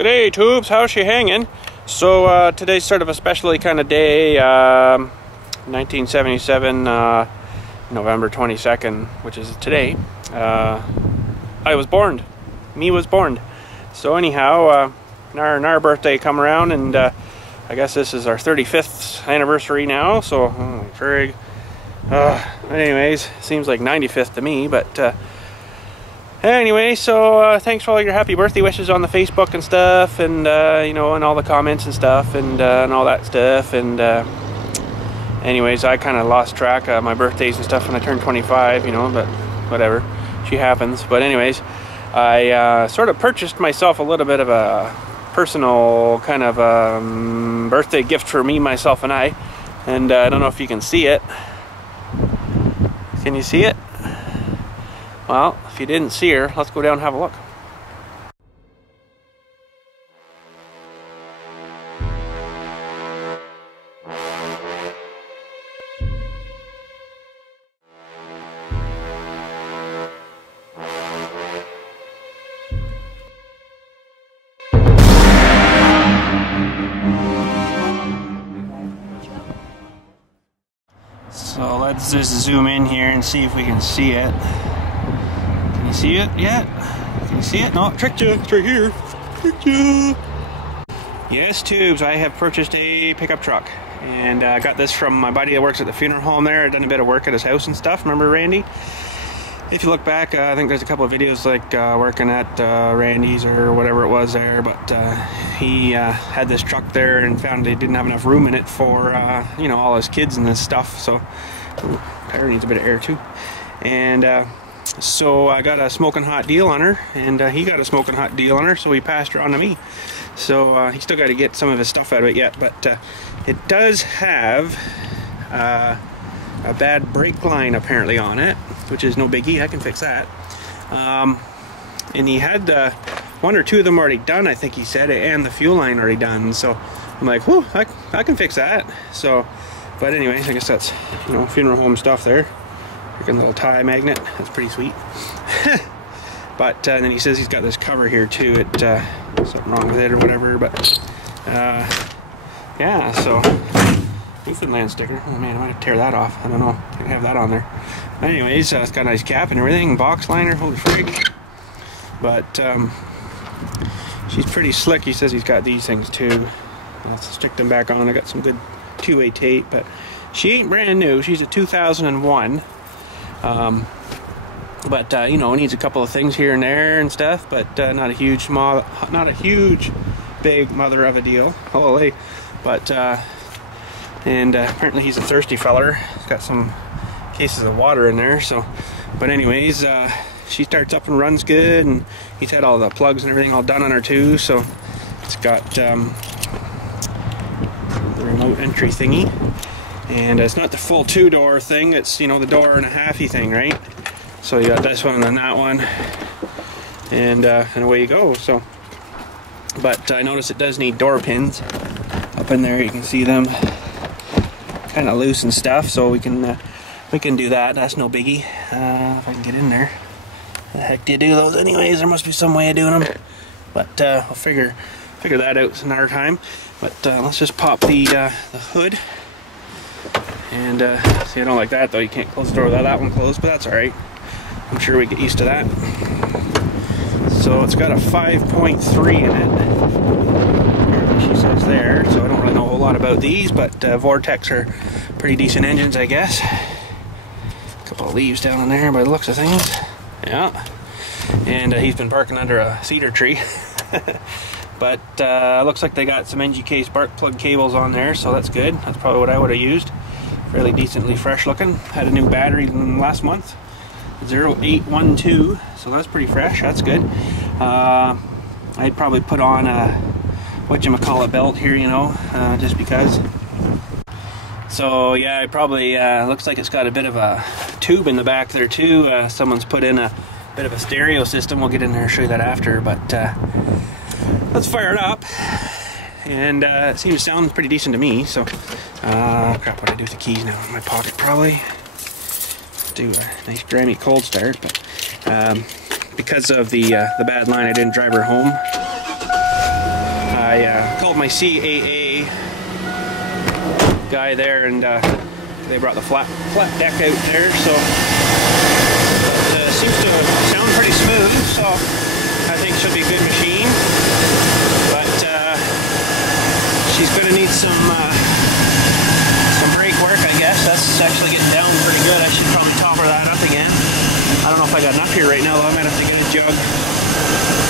G'day tubes, how's she hanging? So today's sort of a special kind of day, 1977, November 22nd, which is today. I was born. Me was born. So anyhow, our birthday come around, and I guess this is our 35th anniversary now, so very anyways, seems like 95th to me, but anyway, so thanks for all your happy birthday wishes on the Facebook and stuff, and you know, and all the comments and stuff, and all that stuff. And anyways, I kind of lost track of my birthdays and stuff when I turned 25, you know, but whatever, she happens. But anyways, I sort of purchased myself a little bit of a personal kind of birthday gift for me, myself, and I. And I don't know if you can see it. Can you see it? Well, if you didn't see her, let's go down and have a look. So let's just zoom in here and see if we can see it. Can you see it yet? Can you see it? No, tricked you. It's right here. Tricked you. Yes, tubes, I have purchased a pickup truck. And I got this from my buddy that works at the funeral home there. I've done a bit of work at his house and stuff. Remember Randy? If you look back, I think there's a couple of videos like working at Randy's or whatever it was there. But he had this truck there and found he didn't have enough room in it for, you know, all his kids and this stuff. So, tire needs a bit of air too. And so I got a smoking hot deal on her, and he got a smoking hot deal on her, so he passed her on to me. So he still got to get some of his stuff out of it yet, but it does have a bad brake line apparently on it, which is no biggie. I can fix that. And he had one or two of them already done, I think he said, and the fuel line already done. So I'm like, whew, I can fix that. So, but anyway, I guess that's, you know, funeral home stuff there. Freaking little tie magnet. That's pretty sweet. But then he says he's got this cover here too. Something wrong with it or whatever. But yeah, so Newfoundland sticker. Oh man, I might tear that off. I don't know. I can have that on there. Anyways, it's got a nice cap and everything. Box liner. Holy frig. But she's pretty slick. He says he's got these things too. I'll stick them back on. I got some good two-way tape, but she ain't brand new. She's a 2001. But you know, needs a couple of things here and there and stuff, but not a huge big mother of a deal. Holy. But and apparently he's a thirsty feller. He's got some cases of water in there. So, but anyways, she starts up and runs good, and he's had all the plugs and everything all done on her too. So it's got the remote entry thingy. And it's not the full two-door thing, it's, you know, the door and a halfy thing, right? So you got this one and then that one, and away you go. So, but I notice it does need door pins up in there. You can see them kind of loose and stuff, so we can do that. That's no biggie. If I can get in there. How the heck do you do those anyways? There must be some way of doing them, but we'll figure that out another time. But let's just pop the hood. And see, I don't like that though. You can't close the door without that one closed, but that's alright. I'm sure we get used to that. So it's got a 5.3 in it, she says there. So I don't really know a whole lot about these, but Vortex are pretty decent engines, I guess. A couple of leaves down in there by the looks of things. Yeah. And he's been parking under a cedar tree. But looks like they got some NGK spark plug cables on there, so that's good. That's probably what I would have used. Fairly decently fresh looking. Had a new battery last month, 0812, so that's pretty fresh. That's good. I'd probably put on a whatchamacallit belt here, you know, just because. So yeah, it probably looks like it's got a bit of a tube in the back there too. Someone's put in a bit of a stereo system. We'll get in there and show you that after, but let's fire it up. And it seems to sound pretty decent to me, so crap, what do I do with the keys now? In my pocket probably. Do a nice grimy cold start, but because of the bad line, I didn't drive her home. called my CAA guy there, and they brought the flat deck out there, so it seems to sound pretty smooth, so I think she'll be a good machine. But she's going to need some brake work, I guess. That's actually getting down pretty good. I should probably topper that up again. I don't know if I got enough here right now, though. I might have to get a jug.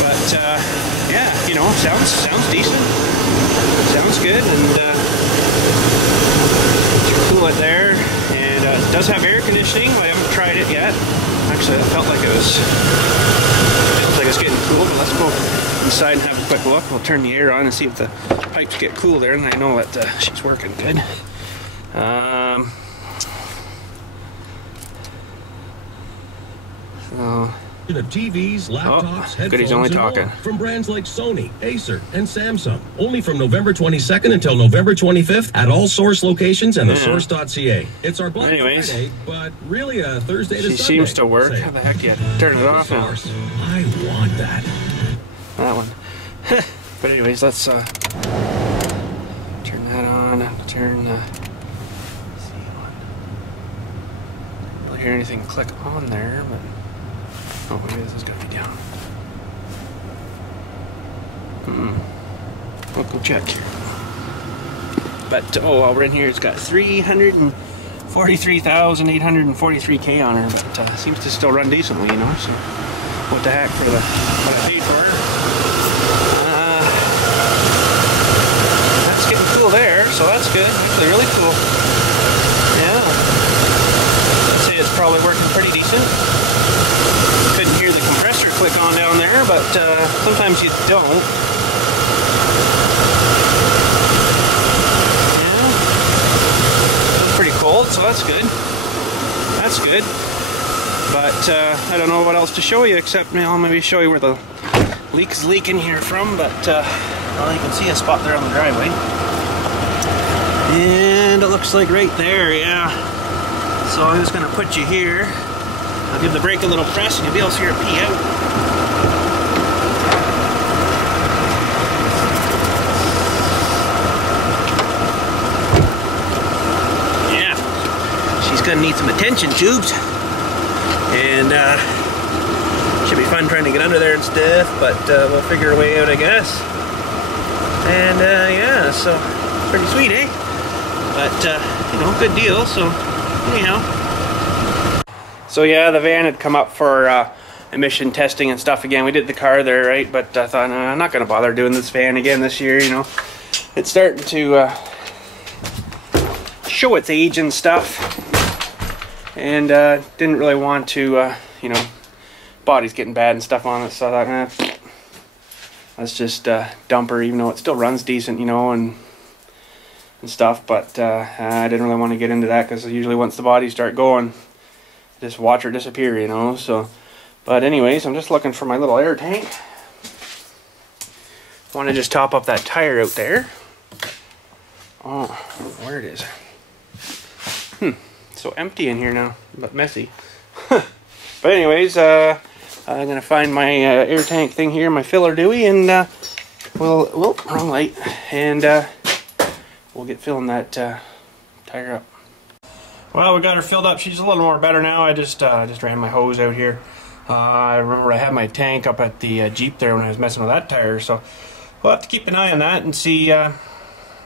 But yeah, you know, sounds decent. Sounds good, and cool it there. And it does have air conditioning. I haven't tried it yet. Actually, I felt like it was getting cool, but let's go inside and have a quick look. We'll turn the air on and see if the pipes get cool there, and I know that she's working good. The TVs, laptops, headphones, only and talking. more from brands like Sony, Acer, and Samsung. Only from November 22nd until November 25th at all Source locations and thesource.ca. It's our Black Friday, but really a Thursday to Sunday. She seems to work. How the heck do you turn it off now? I want that. That one. But anyways, let's turn that on and turn the... see what... I don't hear anything click on there, but... oh, maybe this is going to be down. I'll go check here. But, oh, while we're in here, it's got 343,843K on her, but seems to still run decently, you know, so what the heck for what I paid for her. That's getting cool there, so that's good. Actually, really cool. Yeah. I'd say it's probably working pretty decent. Couldn't hear the compressor click on down there, but sometimes you don't. Yeah. It's pretty cold, so that's good. That's good. But I don't know what else to show you, except I'll maybe show you where the leak's leaking here from, but well, you can see a spot there on the driveway. And it looks like right there, yeah. So I'm just going to put you here. I'll give the brake a little press and you'll be able to see her pee out. Yeah, she's going to need some attention tubes. And should be fun trying to get under there and stuff, but we'll figure a way out, I guess. And yeah, so pretty sweet, eh? But you know, good deal, so anyhow. So yeah, the van had come up for emission testing and stuff again. We did the car there, right? But I thought, I'm not going to bother doing this van again this year, you know. It's starting to show its age and stuff. And didn't really want to, you know, body's getting bad and stuff on it. So I thought, let's just dump her, even though it still runs decent, you know, and stuff. But I didn't really want to get into that, because usually once the bodies start going, just watch her disappear, you know. So, but anyways, I'm just looking for my little air tank. Want to just top up that tire out there. Oh, where it is. So empty in here now, but messy. But anyways, I'm gonna find my air tank thing here, my filler Dewey, and we'll wrong light, and we'll get filling that tire up. Well, we got her filled up. She's a little more better now. I just ran my hose out here. I remember I had my tank up at the Jeep there when I was messing with that tire, so we'll have to keep an eye on that and see.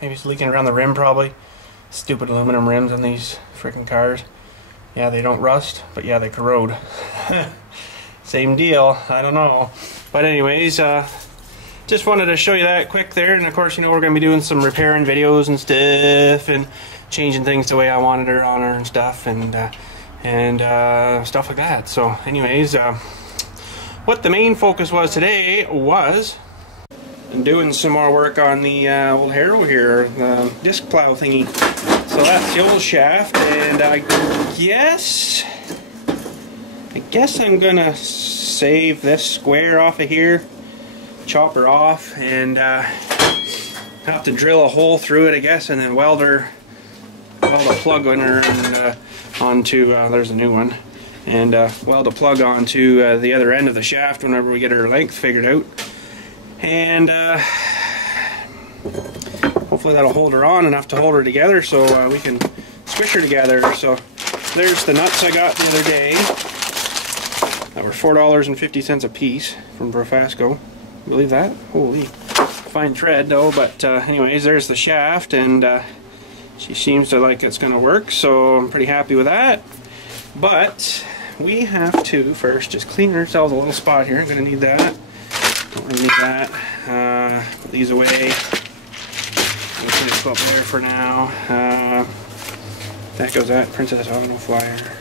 Maybe it's leaking around the rim, probably. Stupid aluminum rims on these freaking cars. Yeah, they don't rust, but yeah, they corrode. Same deal. I don't know. But anyways, just wanted to show you that quick there. And of course, you know, we're going to be doing some repairing videos and stuff, and changing things the way I wanted her on her and stuff, and stuff like that. So anyways, what the main focus was today was doing some more work on the old Harrow here, the disc plow thingy. So that's the old shaft, and I guess I'm gonna save this square off of here, chop her off, and have to drill a hole through it, I guess, and then weld a plug on her and onto there's a new one, and weld a plug onto the other end of the shaft whenever we get her length figured out. And hopefully that'll hold her on enough to hold her together so we can squish her together. So there's the nuts I got the other day that were $4.50 a piece from Profasco. Believe that? Holy. Fine thread though, but anyways, there's the shaft, and she seems to like it's gonna work, so I'm pretty happy with that. But we have to first just clean ourselves a little spot here. I'm gonna need that. Don't really need that. Put these away. I'm just gonna go up there for now. That goes that Princess Auto Flyer.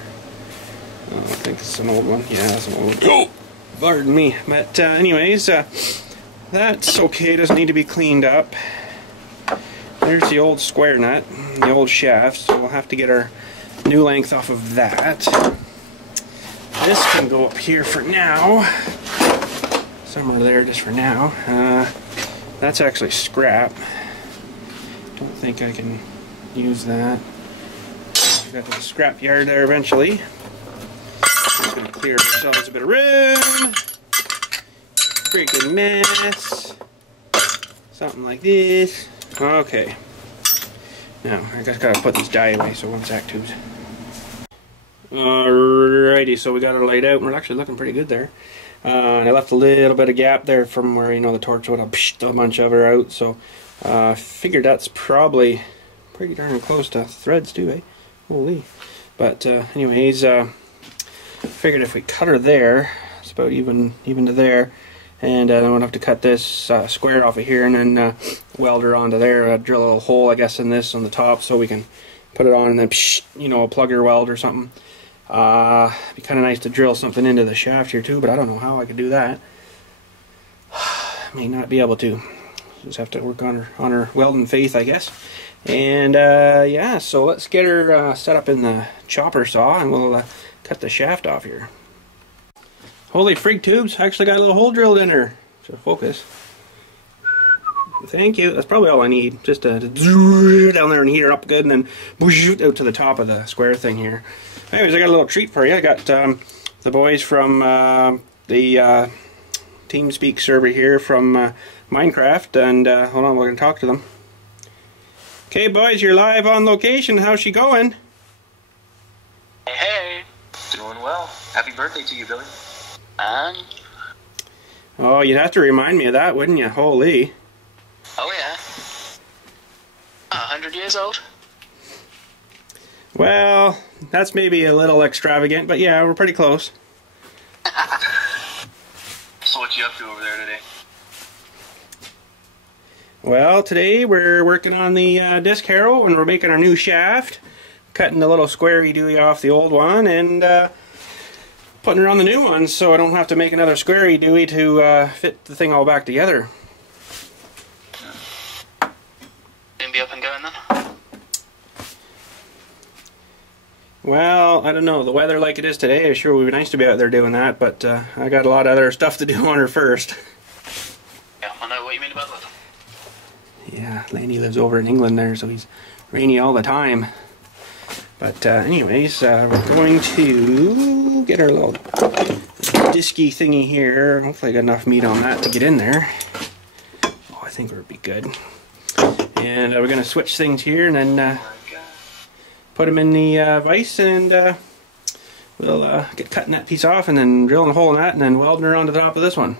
I think it's an old one. Yeah, it's an old one. Oh, pardon me. But anyways, that's okay. Doesn't need to be cleaned up. There's the old square nut, the old shaft. So we'll have to get our new length off of that. This can go up here for now. Somewhere there just for now. That's actually scrap. Don't think I can use that. Got to the scrap yard there eventually. Just gonna clear ourselves a bit of room. Freaking mess. Something like this. Okay. Now I just gotta put this die away, so 1 sec tubes. Alrighty, so we got her laid out, and we're actually looking pretty good there. And I left a little bit of gap there from where, you know, the torch would have pushed a bunch of her out, so I figured that's probably pretty darn close to threads too, eh? Holy. But anyways, figured if we cut her there, it's about even to there, and then we'll have to cut this square off of here and then weld her onto there. Drill a little hole, I guess, in this on the top so we can put it on and then, you know, a plugger weld or something. It'd be kind of nice to drill something into the shaft here too, but I don't know how I could do that. May not be able to. Just have to work on her welding faith, I guess. And yeah, so let's get her set up in the chopper saw, and we'll cut the shaft off here. Holy freak tubes! I actually got a little hole drilled in her. So focus. Thank you. That's probably all I need, just to down there and heat her up good, and then out to the top of the square thing here. Anyways, I got a little treat for you. I got the boys from the TeamSpeak server here from Minecraft, and hold on, we're going to talk to them. Okay, boys, you're live on location. How's she going? Hey, doing well. Happy birthday to you, Billy. Oh, you'd have to remind me of that, wouldn't you? Holy. Oh yeah. 100 years old? Well, that's maybe a little extravagant, but yeah, we're pretty close. So what you up to over there today? Well, today we're working on the disc Harrow, and we're making our new shaft, cutting the little squarey dooey off the old one, and putting her on the new one so I don't have to make another squarey dooey to fit the thing all back together. Gonna be up and going then? Well, I don't know. The weather like it is today, it sure would be nice to be out there doing that, but I got a lot of other stuff to do on her first. Yeah, I know what you mean about that. Yeah, Laney lives over in England there, so he's rainy all the time. But anyways, we're going to get our little disky thingy here. Hopefully I got enough meat on that to get in there. Oh, I think it would be good. And we're going to switch things here and then put them in the vise, and we'll get cutting that piece off and then drilling a hole in that and then welding her onto the top of this one.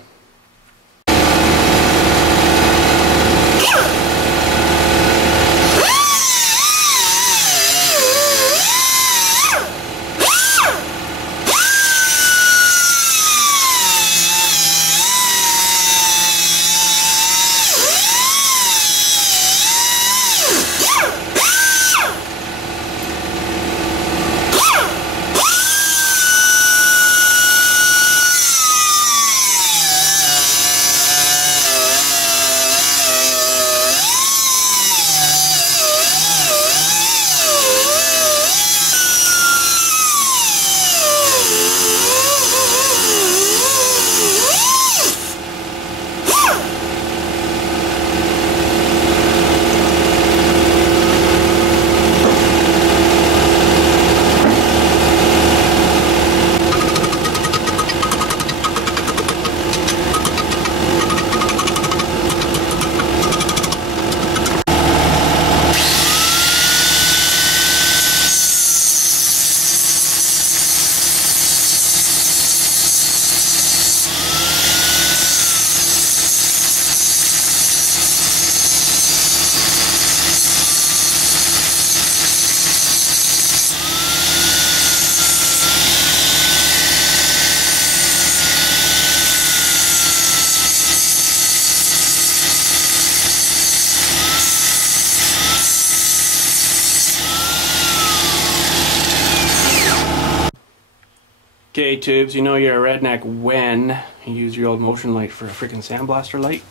Okay, tubes, you know you're a redneck when you use your old motion light for a freaking sandblaster light.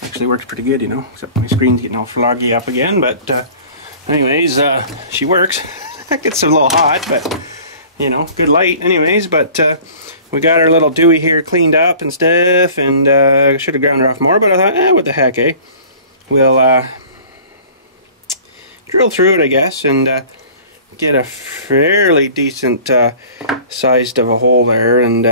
Actually works pretty good, you know, except my screen's getting all floggy up again, but anyways, she works. It gets a little hot, but you know, good light anyways. But we got our little Dewey here cleaned up and stuff, and I should have ground her off more, but I thought, what the heck, eh? We'll drill through it, I guess, and get a fairly decent sized of a hole there, and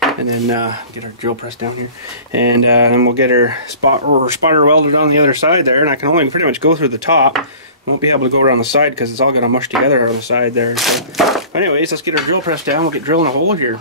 then get our drill press down here, and then we'll get our spotter welded on the other side there, and I can only pretty much go through the top. Won't be able to go around the side because it's all going to mush together on the side there. So, anyways, let's get our drill press down. We'll get drilling a hole here.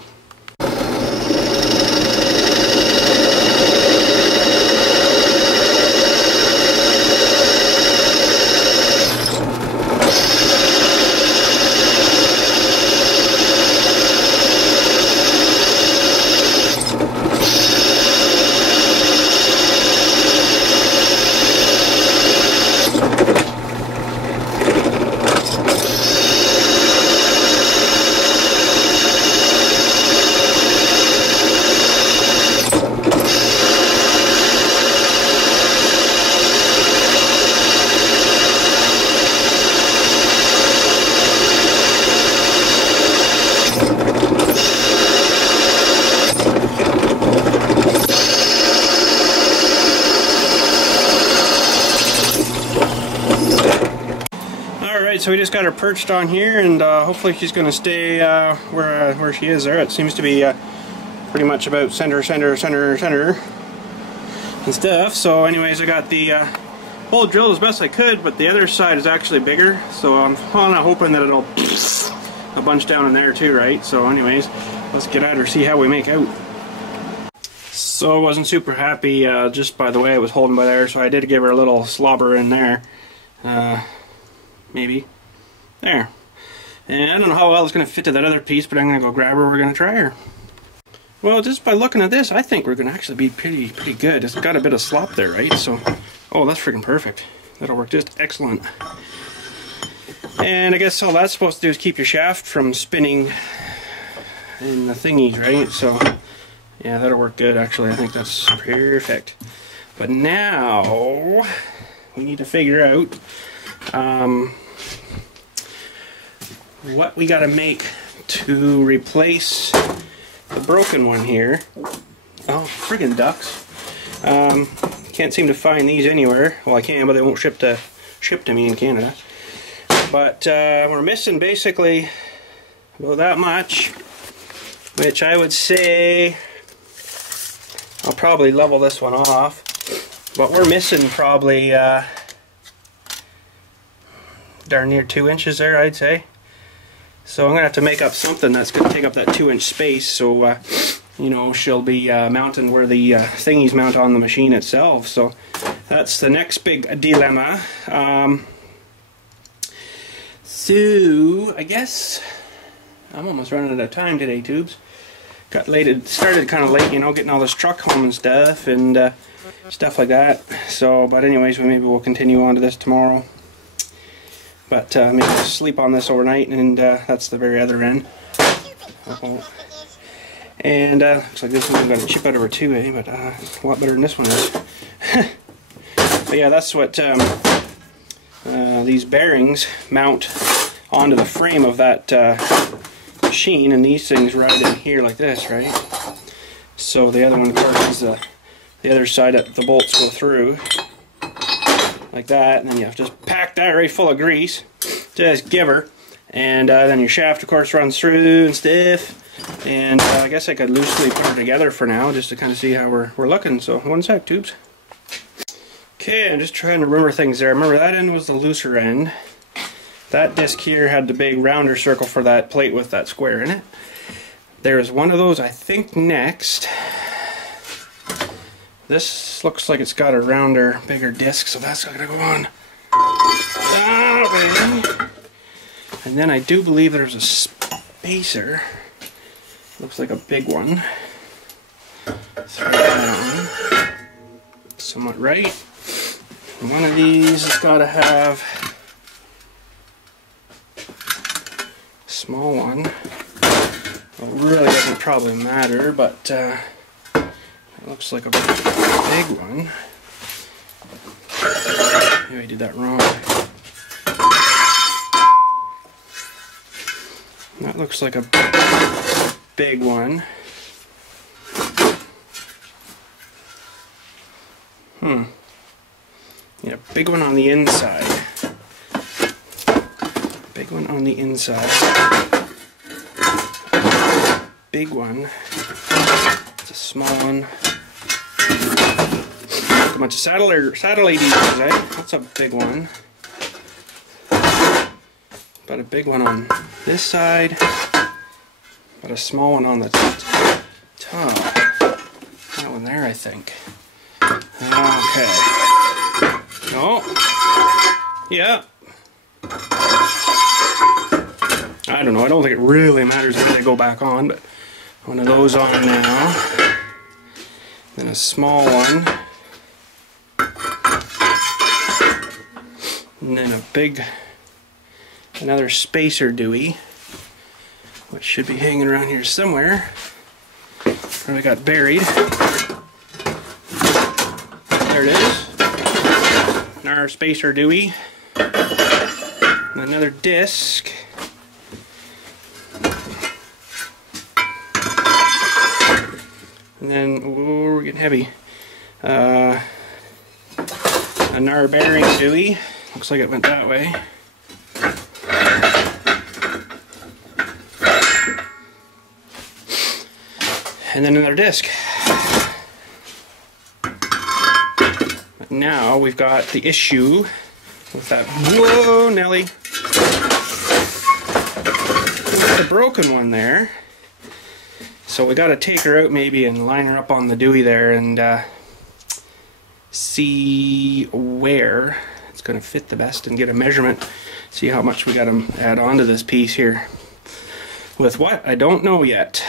So we just got her perched on here, and hopefully she's going to stay where she is there. It seems to be pretty much about center and stuff. So anyways, I got the hole drilled as best I could, but the other side is actually bigger, so I'm kind of hoping that it'll a bunch down in there too, right? So anyways, let's get at her, see how we make out. So I wasn't super happy just by the way it was holding by there, so I did give her a little slobber in there. Maybe. There. And I don't know how well it's going to fit to that other piece, but I'm going to go grab her, we're going to try her. Well, just by looking at this, I think we're going to actually be pretty good. It's got a bit of slop there, right? So, oh, that's freaking perfect. That'll work just excellent. And I guess all that's supposed to do is keep your shaft from spinning in the thingies, right? So, yeah, that'll work good, actually. I think that's perfect. But now, we need to figure out what we got to make to replace the broken one here. Oh, friggin' ducks. Can't seem to find these anywhere. Well, I can, but they won't ship to me in Canada. But we're missing basically about that much, which I would say I'll probably level this one off, but we're missing probably darn near 2 inches there, I'd say. So I'm going to have to make up something that's going to take up that 2-inch space, so you know, she'll be mounting where the thingies mount on the machine itself. So that's the next big dilemma. So I guess I'm almost running out of time today, tubes. Got late. It started kind of late, you know, getting all this truck home and stuff like that. So, but anyways, maybe we'll continue on to this tomorrow. But maybe I'll sleep on this overnight, and that's the very other end. And looks like this one's got a chip out of her too, eh? But a lot better than this one is. But yeah, that's what these bearings mount onto the frame of that machine, and these things ride in here like this, right? So the other one, of course, is the other side that the bolts go through. Like that, and then you have to just pack that right full of grease, just give her, and then your shaft of course runs through and stuff, and I guess I could loosely put her together for now just to kind of see how we're looking. So one sec, tubes. Okay, I'm just trying to remember things there. Remember that end was the looser end. That disc here had the big rounder circle for that plate with that square in it. There's one of those I think next. This looks like it's got a rounder, bigger disc, so that's going to go on that way. And then I do believe there's a spacer. Looks like a big one. Throw that on. Somewhat right. And one of these has got to have small one. Well, it really doesn't probably matter, but it looks like a big one. Maybe I did that wrong. That looks like a big one. Yeah, big one on the inside. Big one on the inside. Big one. It's a small one. A bunch of satellite eagles, eh? That's a big one. But a big one on this side. But a small one on the top. That one there, I think. Okay. Oh. Yeah. I don't know. I don't think it really matters if they go back on, but one of those on now. Then a small one. And then a big, another spacer Dewey, which should be hanging around here somewhere. Where we got buried. There it is. Our spacer Dewey. And another disc. And then, oh, we're getting heavy. Another bearing Dewey. Looks like it went that way. And then another disc. But now we've got the issue with that. Whoa, Nelly. The broken one there. So we got to take her out maybe and line her up on the Dewey there and see where it's going to fit the best and get a measurement. See how much we got to add on to this piece here. With what? I don't know yet.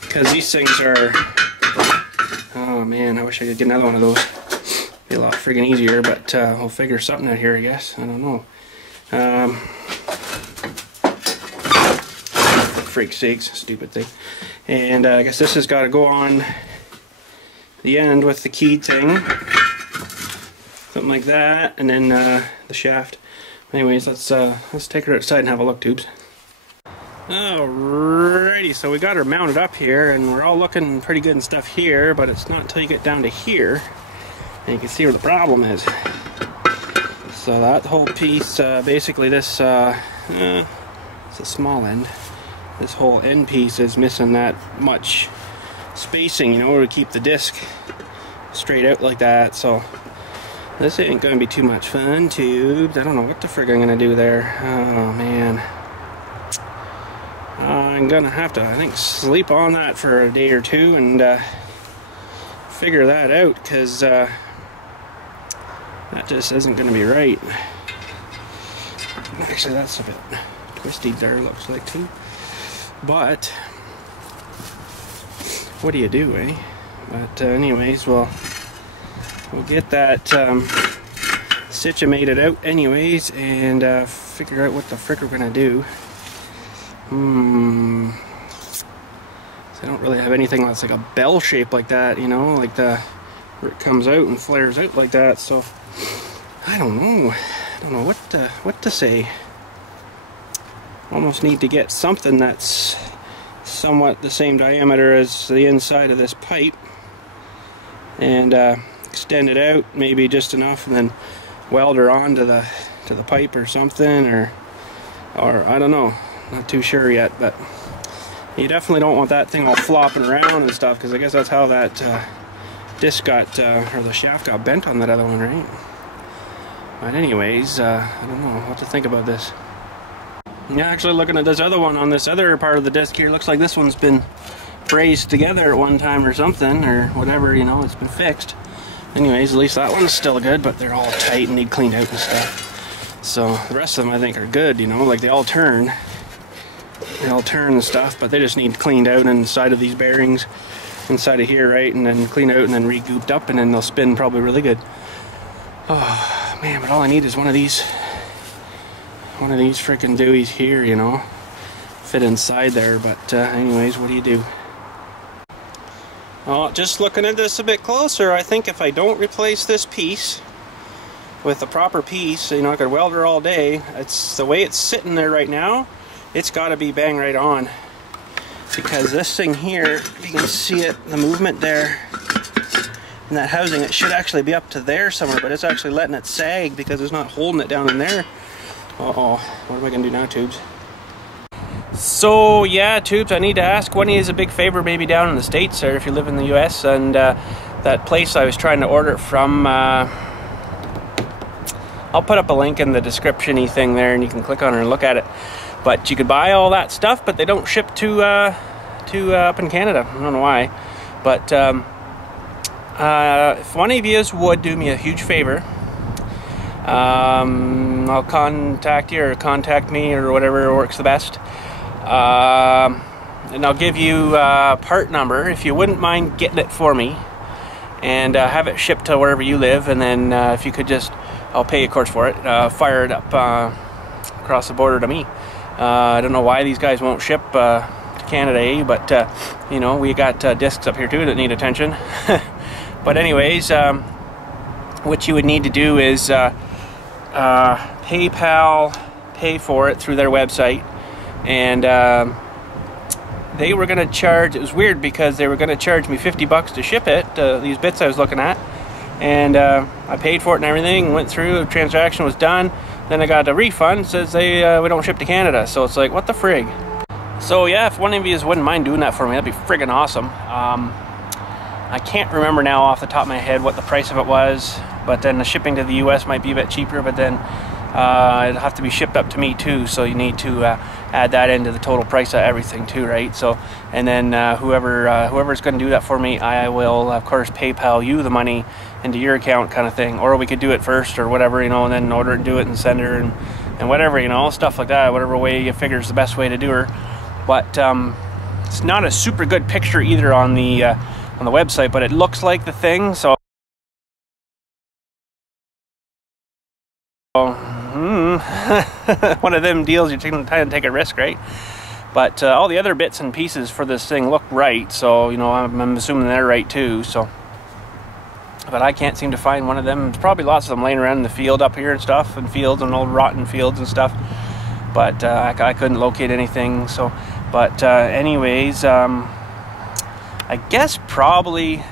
Because these things are... Oh man, I wish I could get another one of those. Be a lot friggin' easier, but we'll figure something out here, I guess. I don't know. Freak sakes, stupid thing. And I guess this has got to go on the end with the keyed thing. Something like that, and then the shaft. Anyways, let's take her outside and have a look, tubes. Alrighty, so we got her mounted up here, and we're all looking pretty good and stuff here, but it's not until you get down to here, and you can see where the problem is. So that whole piece, basically this, it's a small end. This whole end piece is missing that much spacing, you know, to keep the disc straight out like that, so this ain't gonna be too much fun, tubes. I don't know what the frig I'm gonna do there. Oh man. I'm gonna have to, I think, sleep on that for a day or two and figure that out, because that just isn't gonna be right. Actually, that's a bit twisty there, looks like, too. But what do you do, eh? But anyways, we'll get that situated out anyways, and figure out what the frick we're gonna do. So I don't really have anything that's like a bell shape like that, you know, like where it comes out and flares out like that. So I don't know. I don't know what to say. Almost need to get something that's somewhat the same diameter as the inside of this pipe, and extend it out maybe just enough, and then weld her onto the pipe or something, or I don't know. Not too sure yet, but you definitely don't want that thing all flopping around and stuff, because I guess that's how that disc got, or the shaft got bent on that other one, right? But anyways, I don't know what to think about this. Yeah, actually looking at this other one on this other part of the disc here, looks like this one's been brazed together at one time or something, or whatever, you know, it's been fixed. Anyways, at least that one's still good, but they're all tight and need cleaned out and stuff. So the rest of them I think are good, you know, like they all turn. They all turn and stuff, but they just need cleaned out inside of these bearings, inside of here, right? And then clean out and then re-gooped up, and then they'll spin probably really good. Oh man, but all I need is one of these one of these freaking Deweys here, you know, fit inside there. But anyways, what do you do? Oh, just looking at this a bit closer, I think if I don't replace this piece with the proper piece, you know, I could weld her all day. It's the way it's sitting there right now, it's got to be bang right on. Because this thing here, if you can see it, the movement there in that housing, it should actually be up to there somewhere, but it's actually letting it sag because it's not holding it down in there. Uh-oh, what am I going to do now, Tubes? So yeah, Tubes, I need to ask, when is a big favor maybe down in the States, or if you live in the U.S., and that place I was trying to order it from, I'll put up a link in the description-y thing there, and you can click on it and look at it. But you could buy all that stuff, but they don't ship to up in Canada. I don't know why. But if one of you would do me a huge favor, I'll contact you or contact me or whatever works the best. And I'll give you a part number if you wouldn't mind getting it for me and have it shipped to wherever you live. And then if you could just, I'll pay you, of course, for it, fire it up across the border to me. I don't know why these guys won't ship to Canada, but you know, we got discs up here too that need attention. But anyways, what you would need to do is PayPal, pay for it through their website, and they were going to charge, it was weird because they were going to charge me $50 to ship it, these bits I was looking at, and I paid for it and everything, went through, the transaction was done, then I got a refund, says they we don't ship to Canada, so it's like, what the frig? So yeah, if one of you wouldn't mind doing that for me, that'd be friggin' awesome. I can't remember now off the top of my head what the price of it was, but then the shipping to the US might be a bit cheaper, but then it'll have to be shipped up to me too, so you need to add that into the total price of everything too, right? So, and then whoever's going to do that for me, I will of course PayPal you the money into your account, kind of thing, or we could do it first or whatever, you know, and then order it and do it and send her and whatever, you know, stuff like that, whatever way you figure is the best way to do her. But it's not a super good picture either on the website, but it looks like the thing, so one of them deals you're trying to take a risk, right? But all the other bits and pieces for this thing look right, so you know, I'm assuming they're right too. So, but I can't seem to find one of them. There's probably lots of them laying around in the field up here and stuff, and fields and old rotten fields and stuff, but I couldn't locate anything. So, but anyways, I guess probably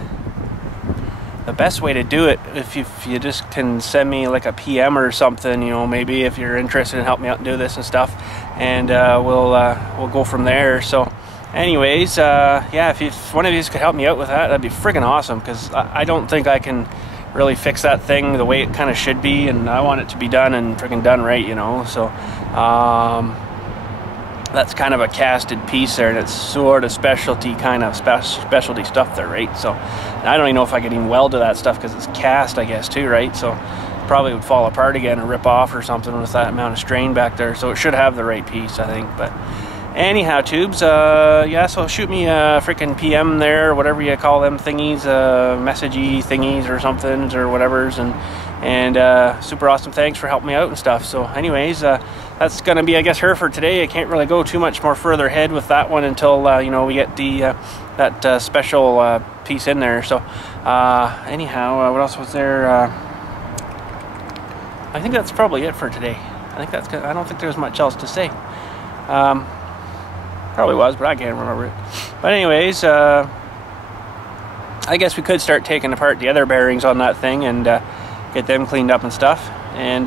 the best way to do it, if you just can send me like a PM or something, you know, maybe if you're interested in helping me out and do this and stuff, and we'll go from there. So anyways, yeah, if one of you could help me out with that, that'd be freaking awesome, because I don't think I can really fix that thing the way it kind of should be, and I want it to be done and freaking done right, you know. So that's kind of a casted piece there, and it's sort of specialty kind of specialty stuff there, right? So I don't even know if I could even weld to that stuff because it's cast, I guess, too, right? So probably would fall apart again or rip off or something with that amount of strain back there. So it should have the right piece, I think. But anyhow, Tubes, yeah, so shoot me a freaking PM there, whatever you call them thingies, messagey thingies or somethings or whatever's, and super awesome, thanks for helping me out and stuff. So anyways, that's gonna be, I guess, her for today. I can't really go too much more further ahead with that one until you know, we get the that special piece in there. So anyhow, what else was there? I think that's probably it for today. I think that's good. I don't think there's much else to say. Probably was, but I can't remember it. But anyways, I guess we could start taking apart the other bearings on that thing and get them cleaned up and stuff, and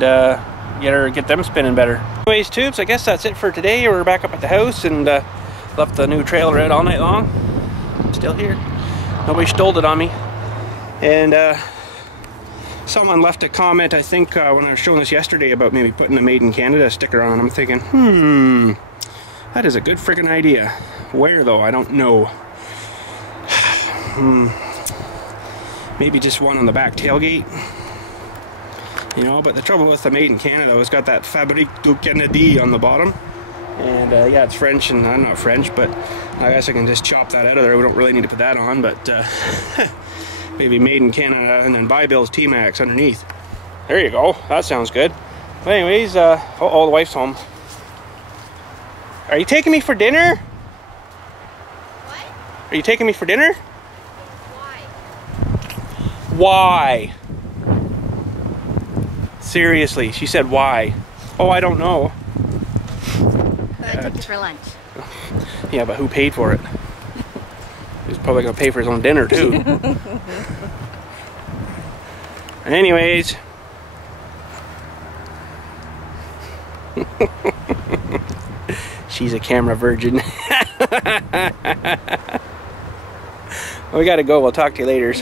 get them spinning better. Anyways, Tubes, I guess that's it for today. We're back up at the house and left the new trailer out all night long. Still here. Nobody stole it on me. And someone left a comment, I think, when I was showing this yesterday about maybe putting the Made in Canada sticker on. I'm thinking, that is a good freaking idea. Where though? I don't know. Maybe just one on the back tailgate. You know, but the trouble with the Made in Canada was got that Fabrique du Canada on the bottom. And yeah, it's French, and I'm not French, but I guess I can just chop that out of there. We don't really need to put that on, but maybe Made in Canada and then BILLSTMAXX underneath. There you go. That sounds good. But anyways, oh, the wife's home. Are you taking me for dinner? What? Are you taking me for dinner? Why? Why? Seriously, she said why. Oh, I don't know. I took you for lunch. Yeah, but who paid for it? He's probably gonna pay for his own dinner too. Anyways. She's a camera virgin. We gotta go. We'll talk to you later.